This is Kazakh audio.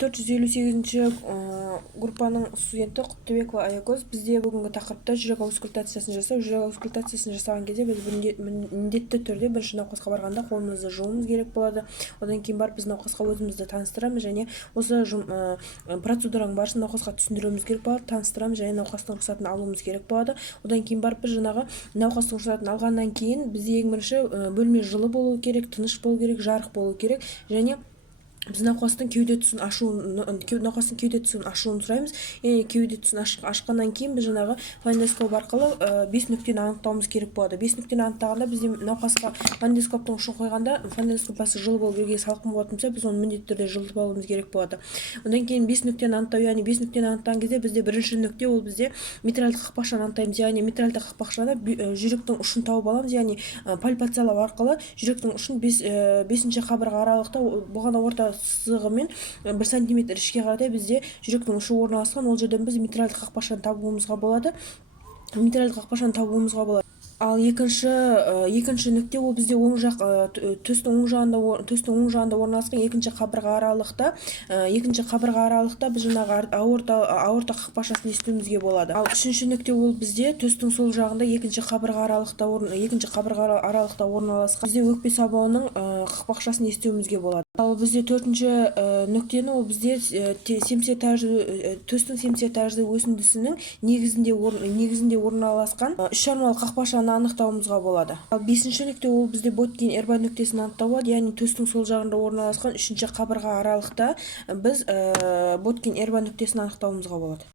458 группаның студенті Құттыбекова Аякөз. Бізде бүгінгі тақырыпта жүрек аускультациясын жасау. Жүрек аускультациясын жасаған кезде біз міндетті түрде бірінші науқасқа барғанда қолымызды жууымыз керек болады. Одан кейін барып біз науқасқа өзімізді таныстырамыз және осы процедураның барысын науқасқа түсіндіруіміз керек болады, таныстырамыз және науқастың рұқсатын алуымыз керек болады. Одан кейін барып біз жаңағы науқастың рұқсатын алғаннан кейін бізде ең бірінші бөлме жылы болу керек, тыныш болу керек, жарық болу керек және біз науқастың кеуде тұсын ашуын сұраймыз. Кеуде тұсын ашқаннан кейін біз жаңағы фонендоскоп арқылы 5 нүктені анықтауымыз керек болады. 5 нүктені анықтағанда бізде науқасқа фонендоскоптың ұшын қойғанда фонендоскоп басы жылы болу керек, салқын болатын болса, біз оны міндетті түрде жылытып алуымыз керек болады. Одан кейін 5 нүктені анықтау, яғни 5 нүктені анықтаған кезде бізде бірінші нүкте ол бізде митральдық қақпақшаны анықтаймыз. Яғни митральдық қақпақшада жүректің ұшын тауып аламыз, яғни пальпациялау арқылы жүректің ұшын 5-ші қабырға аралықта болған орта сызығымен 1 сантиметр ішке қаратай бізде жүректің ұшы орналасқан. Ол жерден біз митральдық қақпақшаны табуымызға болады. Ал екінші нүкте ол бізде оң жақ төстің оң жағында орналасқан екінші қабырға аралықта біз жаңағы аорта қақпақшасын естуімізге болады. Ал үшінші нүкте ол бізде төстің сол жағында екінші қабырға аралықта орналасқан бізде өкпе сабауының қақпақшасын естуімізге болады. Ал бізде төртінші нүктені ол бізде төстің семсер тәрізді өсіндісінің негізінде орналасқан үш арналы қақпақшаны анықтауымызға болады. Ал бесінші нүкте ол бізде Боткин-Эрбан нүктесін анықтау болады, яғни төстің сол жағында орналасқан үшінші қабырға аралықта біз Боткин-Эрбан нүктесін анықтауымызға болады.